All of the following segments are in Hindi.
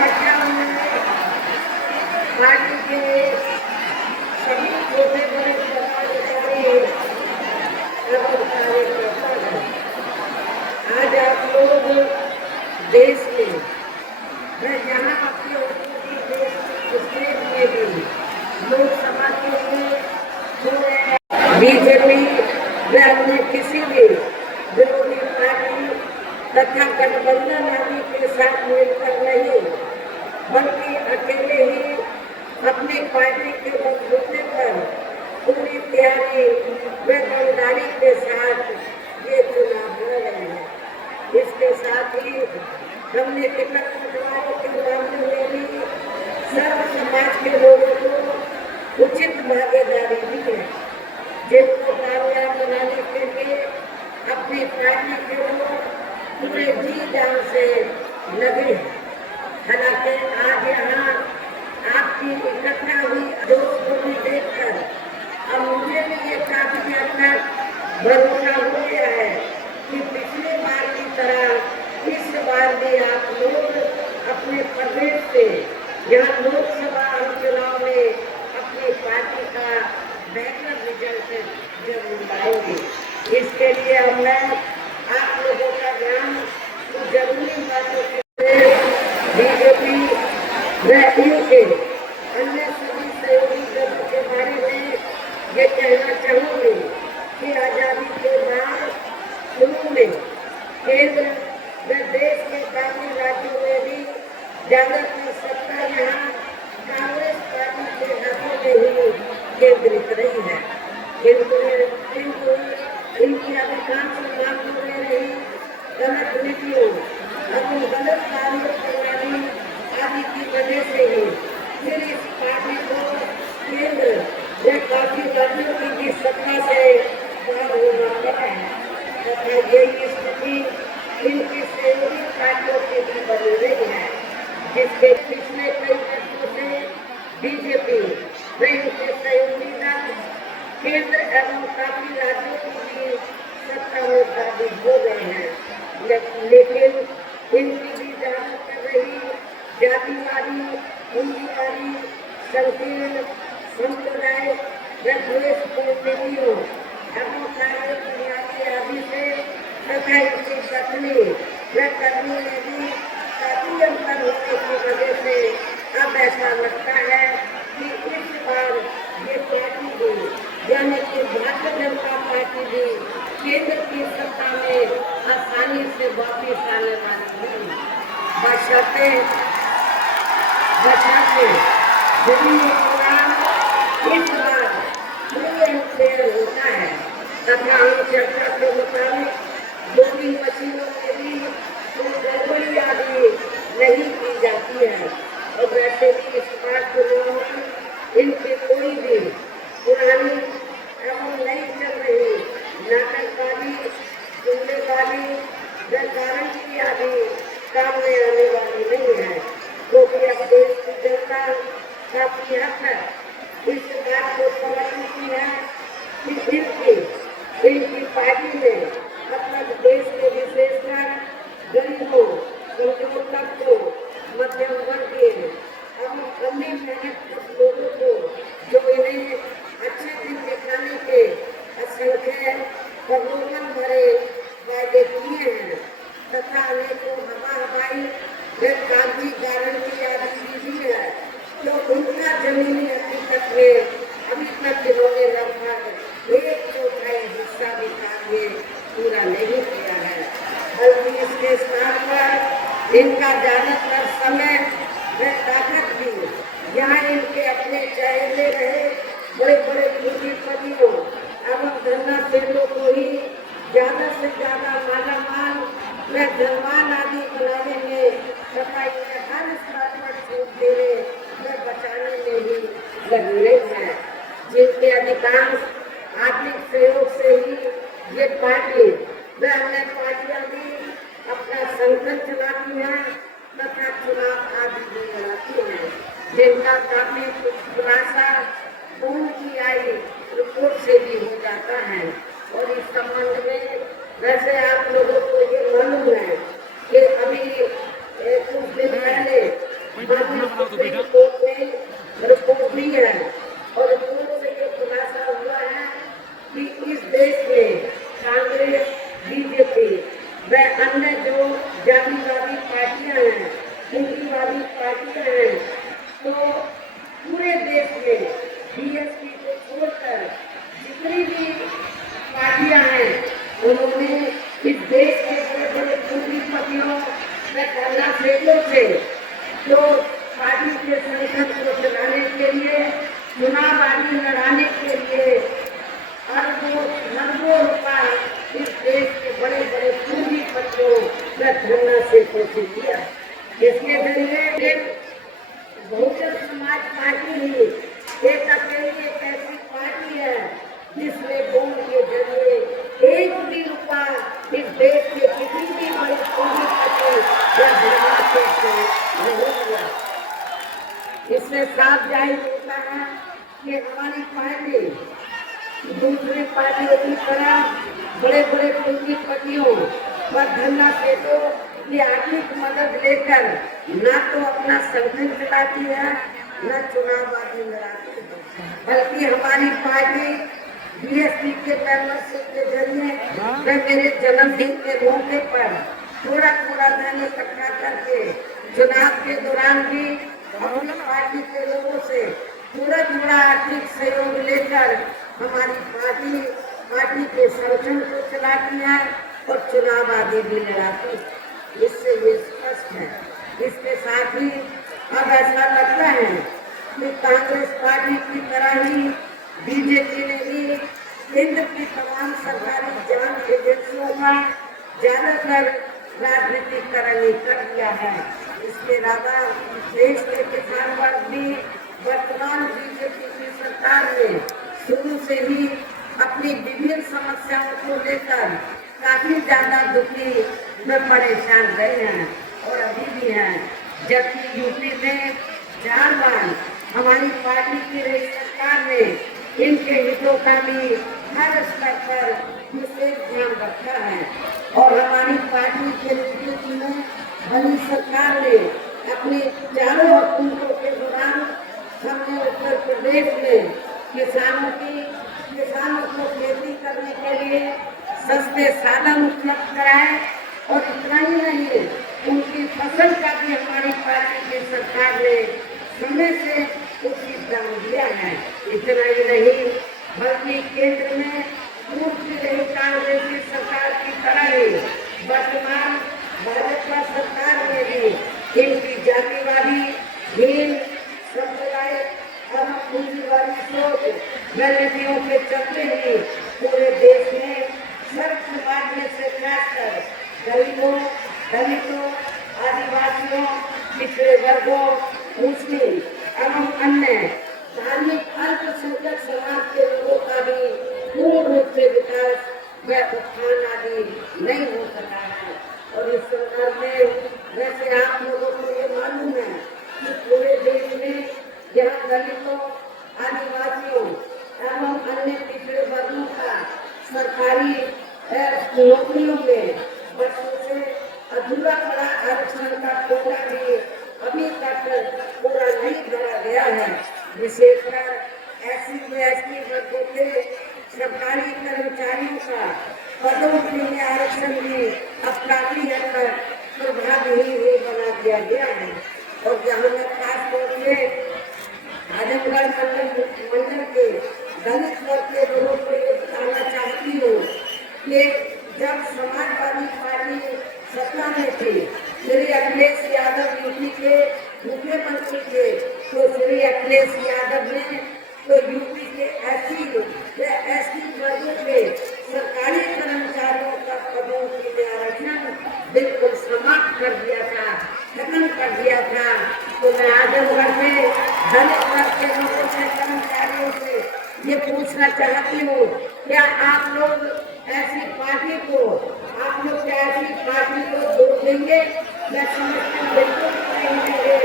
इकट्ठा हुए पार्टी के सभी छोटे बड़े पदाधिकारी एवं कार्यकर्ता आज आप लोग देश में मैं जहाँ अपने स्टेट में भी लोकसभा के लिए बीजेपी व अन्य किसी भी विरोधी पार्टी तथा गठबंधन आदि के साथ मिलकर नहीं बल्कि अकेले ही अपनी पार्टी के बलबूते पर पूरी तैयारी व ईमानदारी के साथ ये चुनाव लड़ रहे हैं। इसके साथ ही हमने टिकट बंटवारे के मामले में भी सर्व समाज के लोगों को उचित भागीदारी दी है, जिनको कामयाब बनाने के लिए अपनी पार्टी के लोग पूरे जी जान से लगे हैं। हालांकि आज यहाँ आपकी इकट्ठा हुई दोस्त को भी देखकर अब मुझे भी ये काफी हद तक भरोसा हो गया है कि पिछले बार की तरह इस बार भी आप लोग अपने प्रदेश से यहाँ लोकसभा चुनाव में अपनी पार्टी का बेहतर रिजल्ट जरूर लाएंगे। इसके लिए अब मैं आप लोगों का ध्यान कुछ जरूरी बातों के बीजेपी व इनके अन्य सभी सहयोगी दलों के बारे में ये कहना चाहूंगी कि आजादी के बाद शुरू में केंद्र व देश के बाकी राज्यों में भी ज्यादातर सत्ता यहाँ कांग्रेस पार्टी के हाथों में ही केंद्रित रही है, किंतु इनकी अधिकांश मामलों में रही गलत नीतियों और गलत कार्यों प्रणाली आदि की वजह से ही फिर इस पार्टी को केंद्र व काफी राज्यों की भी सत्ता से बाहर होना पड़ा है तथा यही स्थिति इनकी सहयोगी पार्टियों की भी बनी रही है, जिसके पिछले कई वर्षों से बीजेपी व इनके सहयोगी दल केंद्र एवं काफी राज्यों की भी सत्ता में काबिज हो गए हैं, लेकिन इनकी भी दावा कर रही जातिवादी, पूंजीवादी, संकीर्ण संप्रदाय व द्वेषपूर्ण नीतियों एवं कार्य प्रणाली आदि से तथा इनकी कथनी व करनी में भी काफी अंतर होने की वजह से अब ऐसा लगता है कि इस बार ये पार्टी भी यानी कि भारतीय जनता पार्टी भी केंद्र की सत्ता में आसानी से वापिस आने वाली नहीं, बशर्ते यदि ये चुनाव इस बार फ्री एंड फेयर होता है तथा हम चर्चा के मुताबिक वोटिंग मशीनों में भी कोई गड़बड़ी आदि नहीं की जाती है और वैसे भी इस बार चुनाव में इनकी कोई भी पुरानी एवं नहीं चल रही नाटकबाजी, जुमलेबाजी व गारंटी आदि काम में आने वाली नहीं है, क्योंकि अब देश की जनता काफी हद तक इस बात को समझ चुकी है कि इनकी पार्टी में मतलब देश के विशेषकर गरीबों, कमजोर तबकों, मध्यम वर्गीय एवं अन्य मेहनत लोगों को जो इन्हें अच्छे दिन दिखाने के असंख्य प्रलोभन भरे वायदे किए हैं तथा अनेकों हवाई व कागजी गारंटी आदि दी है, तो उनका जमीनी हकीकत में अभी तक इन्होंने लगभग 1/4 हिस्सा भी कार्य पूरा नहीं किया है, बल्कि इसके स्थान पर इनका ज्यादातर समय व ताकत भी यहाँ इनके अपने चहेते रहे बड़े बड़े पूंजीपतियों एवं धनाढ्यों को ही ज्यादा से ज्यादा मालामाल व धनवान आदि बनाने में तथा इन्हें हर स्तर पर छूट देने व बचाने में ही लगी रही है, जिनके अधिकांश आर्थिक सहयोग से ही ये पार्टी व अन्य पार्टियां भी अपना संकट चलाती हैं तथा चुनाव आदि भी लड़ाती हैं, जिनका काफी खुलासा पूर्ण की आई रिपोर्ट से भी हो जाता है। और इस संबंध में वैसे आप लोगों को ये मालूम है कि अभी कुछ दिन पहले पार्टियां हैं, पूंजीवादी पार्टियां हैं, तो पूरे देश में बीएसपी को छोड़कर जितनी भी पार्टियां हैं, उन्होंने इस देश के बड़े बड़े पूंजीपतियों व धर्नाफेलों से तो पार्टी के संगठन को चलाने के लिए, चुनाव आदि लड़ाने के लिए अरबों रुपया इस देश के बड़े बड़े पूंजीपतियों व धर्नाफेलों से किया। इसके जरिए बहुजन समाज पार्टी ही एक अकेली एक ऐसी पार्टी है जिसने बॉन्ड के जरिए एक भी रुपया इस देश के किसी भी बड़े पूंजीपति या धर्मार्थ से नहीं किया। इससे साफ जाहिर होता है कि हमारी पार्टी दूसरी पार्टियों की तरह बड़े बड़े पूंजीपतियों व धर्नाफेलों की आर्थिक मदद लेकर न तो अपना संगठन चलाती है, न चुनाव आदि लड़ाती है, बल्कि हमारी पार्टी बीएसपी के मेंबरशिप के जरिए व मेरे जन्मदिन के मौके पर थोड़ा थोड़ा धन इकट्ठा करके चुनाव के दौरान भी अपनी पार्टी के लोगों से थोड़ा थोड़ा आर्थिक सहयोग लेकर हमारी पार्टी के संगठन को चलाती है और चुनाव आदि भी लड़ाती है। इससे ये स्पष्ट है। इसके साथ ही अब ऐसा लगता है कि कांग्रेस पार्टी की तरह ही बीजेपी ने भी केंद्र की तमाम सरकारी जांच एजेंसियों का ज्यादातर राजनीतिकरण कर दिया है। इसके अलावा देश के किसान वर्ग भी वर्तमान बीजेपी की सरकार में शुरू से ही अपनी विभिन्न समस्याओं को लेकर काफी ज्यादा दुखी व परेशान रहे हैं और अभी भी हैं। जबकि यूपी में 4 बार हमारी पार्टी की रही सरकार ने इनके हितों का भी हर स्तर पर विशेष ध्यान रखा है और हमारी पार्टी के नेतृत्व में बनी सरकार ने अपने चारों हुकूमतों के दौरान हमने उत्तर प्रदेश में किसानों को खेती करने के लिए सस्ते साधन उपलब्ध कराए और इतना ही नहीं, उनकी फसल का भी हमारी पार्टी की सरकार ने समय से उचित दाम दिया है। इतना ही नहीं, बल्कि केंद्र में पूर्व की रही कांग्रेस की सरकार की तरह ही वर्तमान भाजपा सरकार में भी इनकी जातिवादी हीन सांप्रदायिक और पूंजीवादी सोच व नीतियों के चलते ही पूरे देश में सर्व समाज में से खासकर दलितों, आदिवासियों, पिछड़े वर्गों, मुस्लिम एवं अन्य धार्मिक अल्पसंख्यक समाज के लोगों का भी पूर्ण रूप से विकास व उत्थान आदि नहीं हो सका है। और इस संदर्भ में वैसे आप लोगों को ये मालूम है कि पूरे देश में जहाँ दलितों, आदिवासियों एवं अन्य पिछड़े वर्गों का सरकारी नौकरियों में वर्षों से अधूरा पड़ा आरक्षण का कोटा भी अभी तक पूरा नहीं भरा गया है। विशेषकर SC व ST वर्गों के सरकारी कर्मचारियों का पदों के लिए आरक्षण भी अब काफी हद तक प्रभावहीन बना दिया गया है। और जहाँ मैं खास तौर से आजमगढ़ मंडल के दलित वर्ग के लोगों को ये बताना चाहती हूँ कि जब समाजवादी पार्टी सत्ता में थी, श्री अखिलेश यादव यूपी के मुख्यमंत्री थे, तो श्री अखिलेश यादव ने तो यूपी के SC व ST वर्गों के सरकारी कर्मचारियों का पदों के लिए आरक्षण बिल्कुल समाप्त कर दिया था, खत्म कर दिया था। तो मैं आजमगढ़ में दलित वर्ग के लोगों से, कर्मचारियों से ये पूछना चाहती हूँ, क्या आप लोग ऐसी पार्टी को वोट देंगे? मैं समझती हूँ बिल्कुल नहीं देंगे।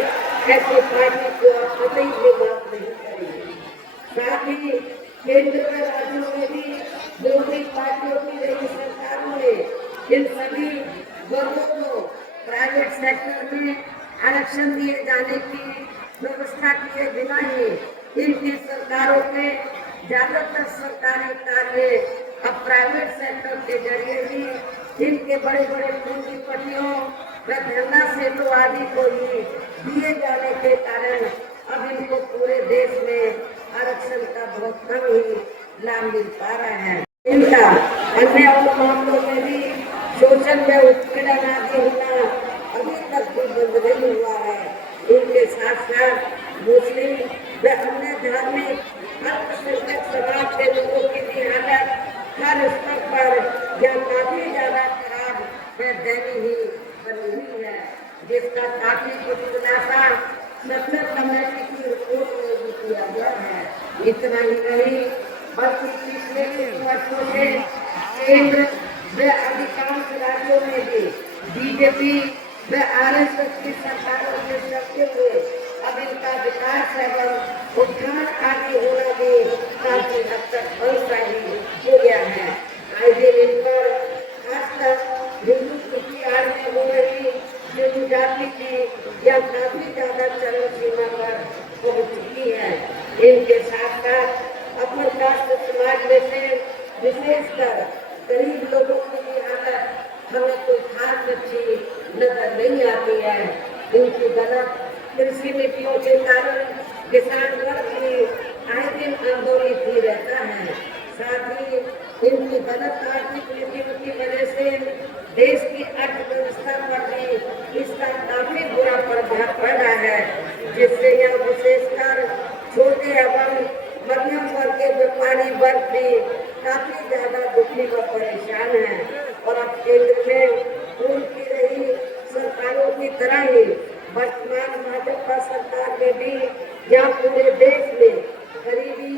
ऐसी पार्टी को आप कतई भी बात नहीं करेंगे। साथ ही केंद्र व राज्यों में भी विरोधी पार्टियों की रही सरकारों ने इन सभी वर्गों को प्राइवेट सेक्टर में आरक्षण दिए जाने की व्यवस्था किए बिना ही इनकी सरकारों के ज्यादातर सरकारी कार्य अब प्राइवेट सेक्टर के जरिए भी इनके बड़े बड़े पूंजीपतियों धरना सेतु आदि को ही दिए जाने के कारण अब इनको पूरे देश में आरक्षण का बहुत कम ही लाभ मिल पा रहा है। इनका अन्य और मामलों में भी शोषण में उत्पीड़न आदि होना अभी तक भी बंद नहीं हुआ है। इनके साथ साथ मुस्लिम व अन्य धार्मिक अल्पसंख्यक समाज के लोगों की भी हालत हर स्तर पर यह काफी ज्यादा खराब व दयनीय बनी हुई है, जिसका काफी कुछ खुलासा सबसे कमेटी की रिपोर्ट में भी किया गया है। इतना ही नहीं बल्कि पिछले कुछ वर्षों से केंद्र व अधिकांश राज्यों में भी बीजेपी व आरएसएस की सरकारों के चलते हुए अब इनका विकास एवं उत्थान आदि होना भी काफी हद तक भरोसा ही हो गया है। आए दिन इन पर खासकर हिंदू की आड़ में हो रही जनजाति की यह काफी ज्यादा चरम सीमा पर पहुंच चुकी है। इनके साथ साथ अपर कास्ट समाज में से विशेषकर गरीब लोगों की भी हालत हमें कोई खास अच्छी नजर नहीं आती है। इनकी गलत कृषि नीतियों के कारण किसान वर्ग भी आए दिन आंदोलित ही रहता है। साथ ही इनकी गलत आर्थिक नीतियों की वजह से देश की अर्थव्यवस्था पर भी इसका काफी बुरा प्रभाव पड़ रहा है, जिससे यह विशेषकर छोटे एवं मध्यम वर्ग के व्यापारी वर्ग भी काफी ज्यादा दुखी व परेशान है। और अब केंद्र में पूर्व की रही सरकारों की तरह ही वर्तमान भाजपा सरकार में भी यहाँ पूरे देश में गरीबी,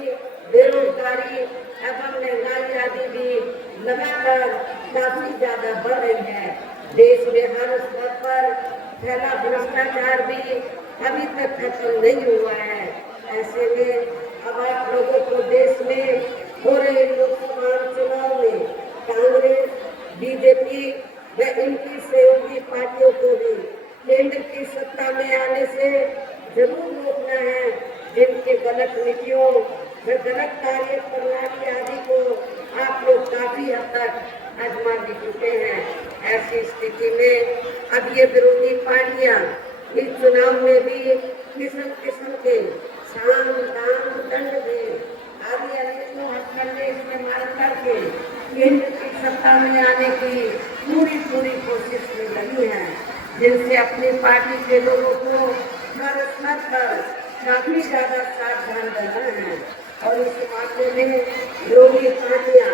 बेरोजगारी एवं महंगाई आदि भी लगातार काफी ज्यादा बढ़ रही है। देश में हर स्तर पर फैला भ्रष्टाचार भी अभी तक खत्म नहीं हुआ है। ऐसे में अब आप लोगों को देश में हो रहे लोकसभा चुनाव में कांग्रेस, बीजेपी व इनकी सहयोगी पार्टियों को भी केंद्र की सत्ता में आने से जरूर रोकना है। जिनके गलत नीतियों व गलत कार्य प्रणाली आदि को आप लोग काफी हद तक आजमा भी चुके हैं। ऐसी स्थिति में अब ये विरोधी पार्टियां इस चुनाव में भी किस्म किस्म के साम दाम दंड भेद आदि अनेकों हथकंडे इस्तेमाल करके केंद्र की सत्ता में आने की पूरी कोशिश में लगी है, जिनसे अपनी पार्टी के लोगों को हर स्तर पर काफी ज्यादा सावधान रहना है। और इस मामले में विरोधी पार्टियां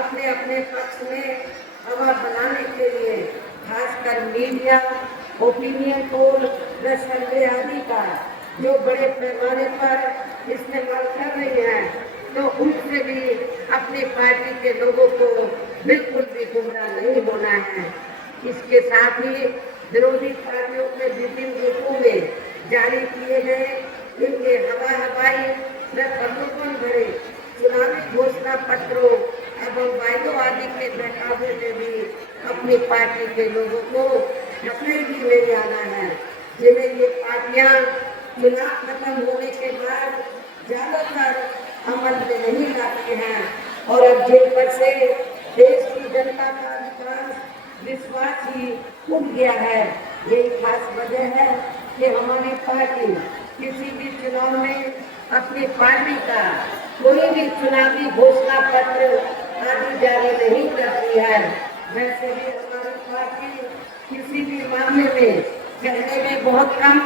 अपने अपने पक्ष में हवा बनाने के लिए खासकर मीडिया, ओपिनियन पोल व सर्वे आदि का जो बड़े पैमाने पर इस्तेमाल कर रही है, तो उनसे भी अपनी पार्टी के लोगों को बिल्कुल भी गुमराह नहीं होना है। इसके साथ ही विरोधी पार्टियों के विभिन्न रूपों में जारी किए गए इनके हवाई व प्रलोभन भरे चुनावी घोषणा पत्रों एवं वायदों आदि के बहकावे में भी अपनी पार्टी के लोगों को नकली में जाना है, जिन्हें ये पार्टियां चुनाव खत्म होने के बाद ज्यादातर अमल में नहीं लाती हैं। और अब जिन पर से देश की जनता का अधिकांश विश्वास ही उठ गया है, यही खास वजह है कि हमारी पार्टी किसी भी चुनाव में अपनी पार्टी का कोई भी चुनावी घोषणा पत्र आदि जारी नहीं करती है। वैसे भी हमारी पार्टी किसी भी मामले में कहने में बहुत कम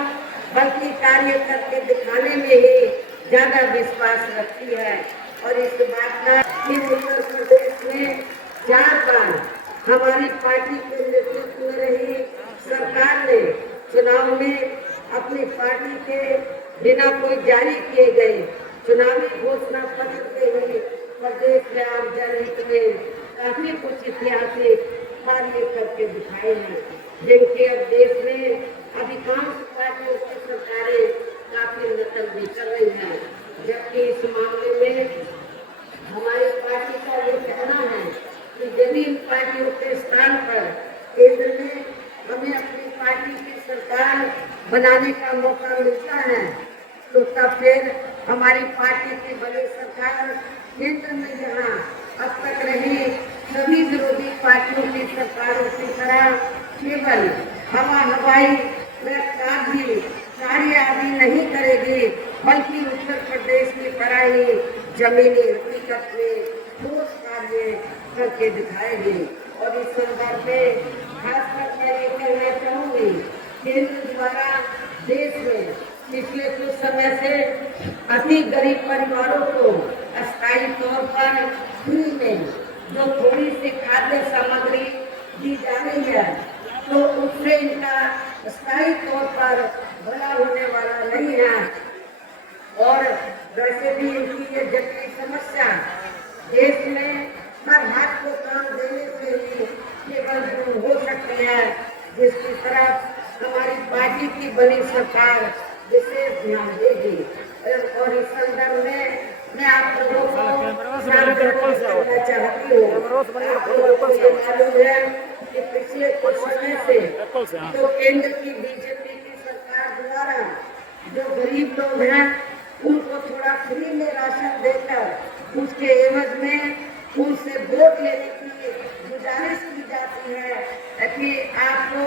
बल्कि कार्य करके दिखाने में ही ज्यादा विश्वास रखती है। और इस बात का उत्तर प्रदेश में 4 बार हमारी पार्टी के नेतृत्व में रही सरकार ने चुनाव में अपनी पार्टी के बिना कोई जारी किए गए चुनावी घोषणा पत्र के ही प्रदेश में आम जनहित में काफी कुछ ऐतिहासिक कार्य करके दिखाए हैं, जिनके अब देश में अधिकांश पार्टियों की सरकारें काफी नकल भी कर रही हैं। जबकि इस मामले में हमारी पार्टी का ये कहना है कि यदि इन पार्टियों के स्थान पर केंद्र में हमें अपनी पार्टी की सरकार बनाने का मौका मिलता है, तो तब फिर हमारी पार्टी की बड़ी सरकार केंद्र में जहाँ अब तक रही सभी विरोधी पार्टियों की सरकारों की तरह केवल हवा हवाई व कार्य आदि नहीं करेगी, बल्कि उत्तर प्रदेश की तरह ही जमीनी हकीकत में ठोस कार्य करके दिखाएगी। और इस संदर्भ में खासकर मैं ये कहना चाहूंगी, केंद्र द्वारा देश में पिछले कुछ समय से अति गरीब परिवारों को अस्थायी तौर पर फ्री में जो थोड़ी सी खाद्य सामग्री दी जा रही है, तो उससे इनका स्थायी तौर पर भला होने वाला नहीं है। और वैसे भी इनकी ये जटिल समस्या देश में हर हाथ को काम देने से ही केवल दूर हो सकती है, जिसकी तरफ हमारी पार्टी की बनी सरकार विशेष ध्यान देगी। और इस संदर्भ में मैं आप लोगों को करना चाहती हूँ। आप लोगों को ये मालूम है कि पिछले कुछ समय से जो केंद्र की बीजेपी की सरकार द्वारा जो गरीब लोग हैं उनको थोड़ा फ्री में राशन देकर उसके एवज में उनसे वोट लेने की गुजारिश की जाती है कि आपको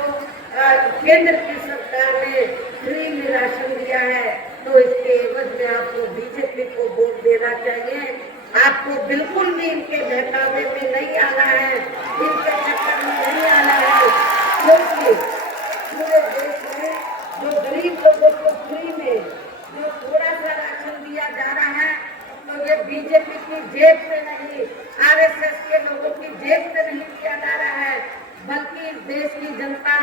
केंद्र की सरकार ने फ्री में राशन दिया है, तो इसके एवज में आपको बीजेपी को वोट देना चाहिए। आपको बिल्कुल भी इनके बहकावे में नहीं आना है, इनके चक्कर में नहीं आना है, क्योंकि पूरे देश में जो गरीब लोगों को फ्री में जो थोड़ा सा राशन दिया जा रहा है, तो ये बीजेपी की जेब से नहीं, आरएसएस के लोगों की जेब से नहीं दिया जा रहा है, बल्कि देश की जनता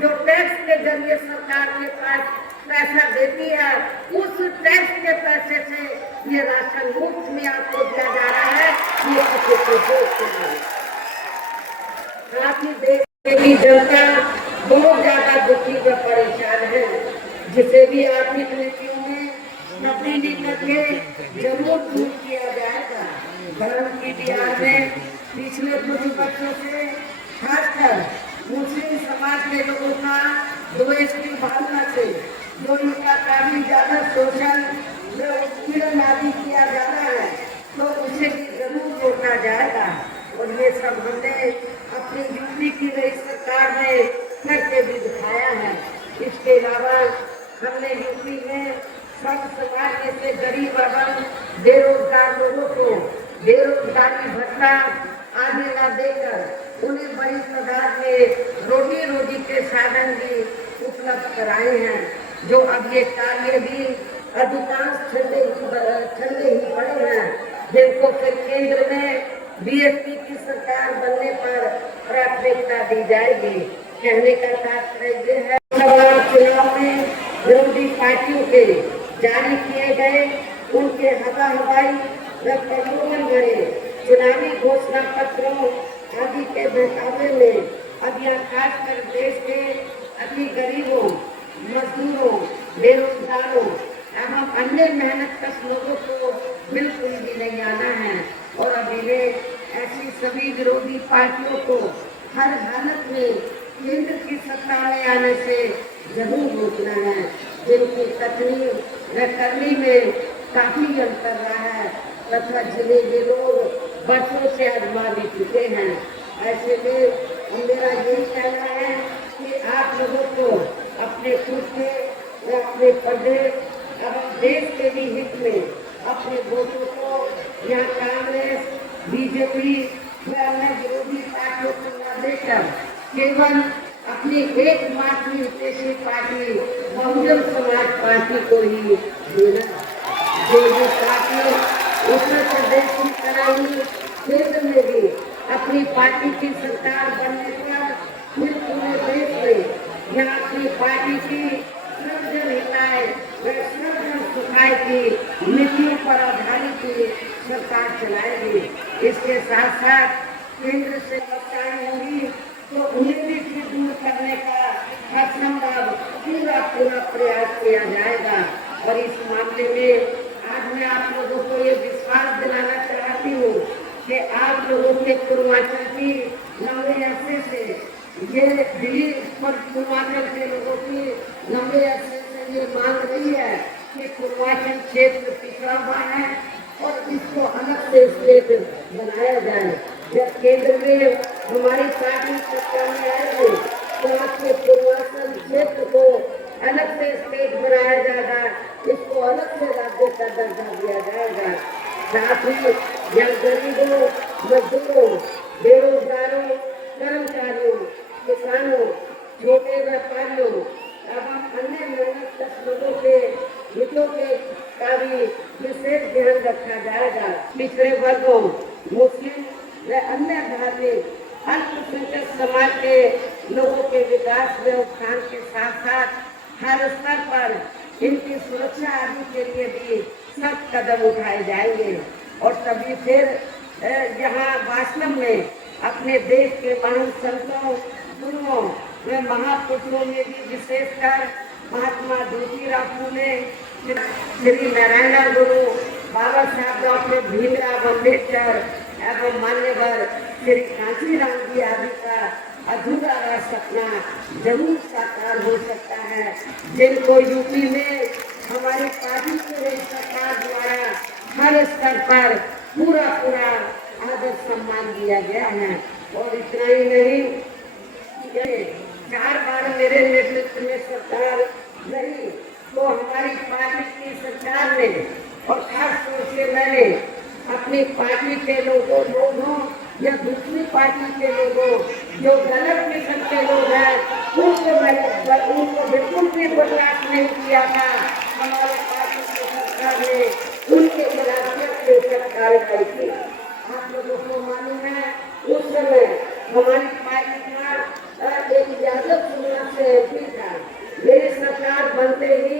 जो टैक्स के जरिए सरकार के पास पैसा देती है, उस टैक्स के पैसे से ये राशन मुफ्त में आपको दिया जा रहा है। ये काफी देश की जनता बहुत ज्यादा दुखी व परेशान है, जिसे भी आर्थिक नीतियों में तब्दीली करके जरूर दूर किया जाएगा। धर्म की बिहार में पिछले कुछ वर्षों से खासकर मुस्लिम समाज के लोगों का द्वेष की भावना से जो इनका काफी ज्यादा शोषण व उत्पीड़न आदि किया जा रहा है, तो उसे भी जरूर रोका जाएगा। और ये सब हमने अपनी यूपी की नई सरकार में करके भी दिखाया है। इसके अलावा हमने यूपी में सब समाज में से गरीब एवं बेरोजगार लोगों को बेरोजगारी भत्ता आदि न देकर उन्हें बड़ी तादाद में रोजी के साधन भी उपलब्ध कराए हैं। जो अब ये कार्य भी अधिकांश ठंडे ही पड़े हैं, जिनको फिर केंद्र में बीएसपी की सरकार बनने पर प्राथमिकता दी जाएगी। कहने का तात्पर्य है, चुनाव में विरोधी पार्टियों के जारी किए गए उनके हवा हवाई व प्रलोभन भरे चुनावी घोषणा पत्रों आदि के बहकावे में अब यह खासकर देश के अति गरीबों, मजदूरों, बेरोजगारों एवं अन्य मेहनतकश लोगों को बिल्कुल भी नहीं आना है। और अब इन्हें ऐसी सभी विरोधी पार्टियों को हर हालत में केंद्र की सत्ता में आने से जरूर रोकना है, जिनकी कथनी व करनी में काफी अंतर रहा है तथा जिन्हें ये लोग बरसों से आजमा भी चुके हैं। ऐसे में मेरा यही कहना है कि आप लोगों को अपने खुद के व अपने प्रदेश एवं देश के भी हित में अपने वोटों को यहाँ कांग्रेस, बीजेपी व अन्य विरोधी पार्टियों को न देकर केवल अपनी एकमात्र हितैषी पार्टी बहुजन समाज पार्टी को ही देना। जो ये पार्टी उत्तर प्रदेश की तरह ही केंद्र में भी अपनी पार्टी की सरकार बनने पर फिर पूरे देश में यहाँ अपनी पार्टी की सर्वजन हिताय व सर्वजन सुखाय की नीतियों पर आधारित सरकार चलाएगी। इसके साथ साथ केंद्र से समस्याएं होंगी तो उन्हें भी दूर करने का हरसंभव पूरा प्रयास किया जाएगा। और इस मामले में आज मैं आप लोगों को ये विश्वास दिलाना चाहती हूँ कि आप लोगों के पूर्वांचल की लंबे अरसे से ये दिल्ली पर पूर्वांचल के लोगों की लंबे अरसे से ये मांग रही है कि पूर्वांचल क्षेत्र पिछड़ा हुआ है और इसको अलग से स्टेट बनाया जाए। जब केंद्र में हमारी पार्टी सरकार में आएगी तो आपके पूर्वांचल क्षेत्र को अलग से स्टेट बनाया जाएगा, इसको अलग से राज्य का दर्जा दिया जाएगा। साथ ही यहाँ गरीबों, मजदूरों, बेरोजगारों, कर्मचारियों, किसानों, छोटे व्यापारियों एवं अन्य मेहनत लोगों के हितों के का भी विशेष ध्यान रखा जाएगा। पिछड़े वर्गों, मुस्लिम व अन्य धार्मिक अल्पसंख्यक समाज के लोगों के विकास व उत्थान के साथ साथ हर स्तर पर इनकी सुरक्षा आदि के लिए भी सख्त कदम उठाए जाएंगे और तभी फिर यहाँ वास्तव में अपने देश के महान संतों, गुरुओं व महापुरुषों में भी विशेषकर महात्मा ज्योतिराव फूले, श्री नारायण गुरु, बाबा साहब डॉक्टर भीमराव अम्बेडकर एवं मान्यवर श्री कांशीराम जी आदि का अधूरा सपना जरूर साकार हो सकता है, जिनको यूपी में हमारी पार्टी के सरकार द्वारा हर स्तर पर पूरा आदर सम्मान दिया गया है। और इतना ही नहीं, 4 बार मेरे नेतृत्व में सरकार रही तो हमारी पार्टी की सरकार ने और खास तौर से मैंने अपनी पार्टी के लोगों या दूसरी पार्टी के लोगों जो गलत किस्म के लोग हैं उनको बिल्कुल भी बर्दाश्त नहीं किया था। हमारे पार्टी की सरकार ने उनके खिलाफ कार्रवाई की। आप लोगों को मालूम है उस समय हमारी पार्टी का एक यादव समाज से एमपी था। मेरी सरकार बनते ही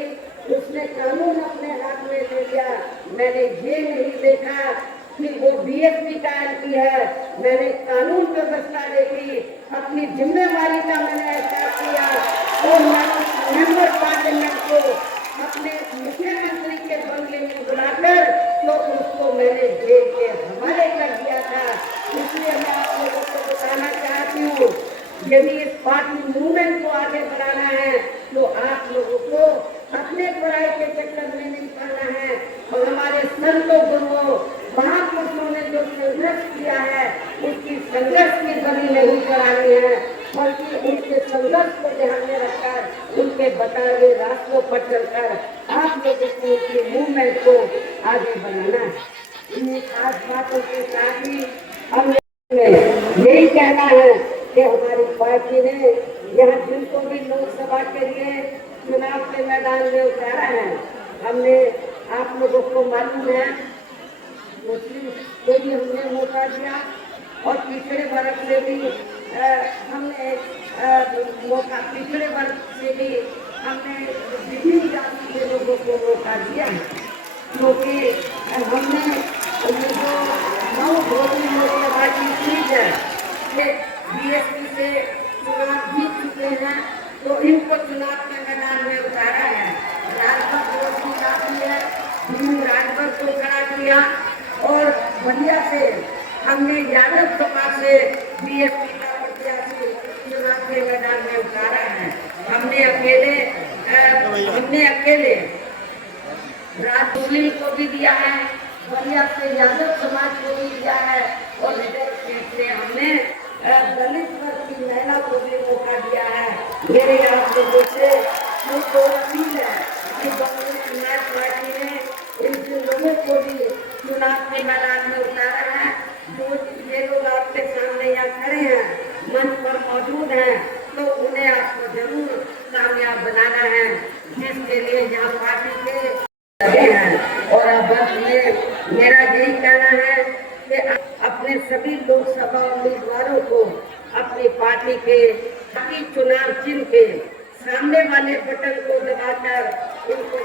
उसने कानून अपने हाथ में ले लिया। मैंने ये नहीं देखा कि वो बीएसपी का एमपी है, मैंने कानून व्यवस्था देखी, अपनी जिम्मेवारी का मैंने एहसास किया और नवंबर पार्लियामेंट को अपने मुख्यमंत्री के बंगले में बुलाकर तो उसको मैंने जेल के हवाले कर दिया था। इसलिए मैं आप लोगों को बताना चाहती हूँ, यदि इस पार्टी मूवमेंट को आगे बढ़ाना है तो आप लोगों को अपने बुराई के चक्कर में नहीं पड़ना है और हमारे संतों गुरुओं महापुरुषों ने जो संघर्ष किया है उसकी संघर्ष की बलि नहीं करानी है, बल्कि उनके संघर्ष को ध्यान में रखकर उनके बताए हुए रास्तों पर चलकर आप लोगों को उनकी मूवमेंट को आगे बढ़ाना है। इन खास बातों के साथ ही हम यही कहना है कि हमारी पार्टी ने यहाँ जिनको भी लोकसभा के लिए चुनाव के मैदान में उतारा है, हमने आप लोगों को मालूम है मुस्लिम को भी हमने मौका दिया और पिछड़े वर्ग से भी हमने मौका, पिछड़े वर्ग से भी हमने विभिन्न जाति के लोगों को मौका दिया है, क्योंकि हमने जो 9 भोजन लोकसभा की सीट है बीएसपी से चुनाव जीत चुके हैं तो इनको चुनाव के मैदान में उतारा है। राजभर को काफी है, राजभर को खड़ा किया और बढ़िया से हमने यादव समाज से बीएसपी का प्रत्याशी चुनाव के मैदान में उतारा है। हमने अकेले मुस्लिम को भी दिया है, बढ़िया से यादव समाज को भी दिया है और से हमने दलित वर्ग की महिला को भी मौका दिया है। मेरे आप लोगों से तो अपील है कि कांग्रेस समाज पार्टी ने इन लोगों को भी चुनाव के मैदान में उतारा है। जो ये लोग आपके सामने यहाँ खड़े हैं, मंच पर मौजूद हैं, तो उन्हें आपको जरूर कामयाब बनाना है, जिसके लिए यहाँ पार्टी के हैं। और अब मेरा यही कहना है कि अपने सभी लोकसभा उम्मीदवारों को अपनी पार्टी के चुनाव चिन्ह के सामने वाले बटन को दबाकर इनको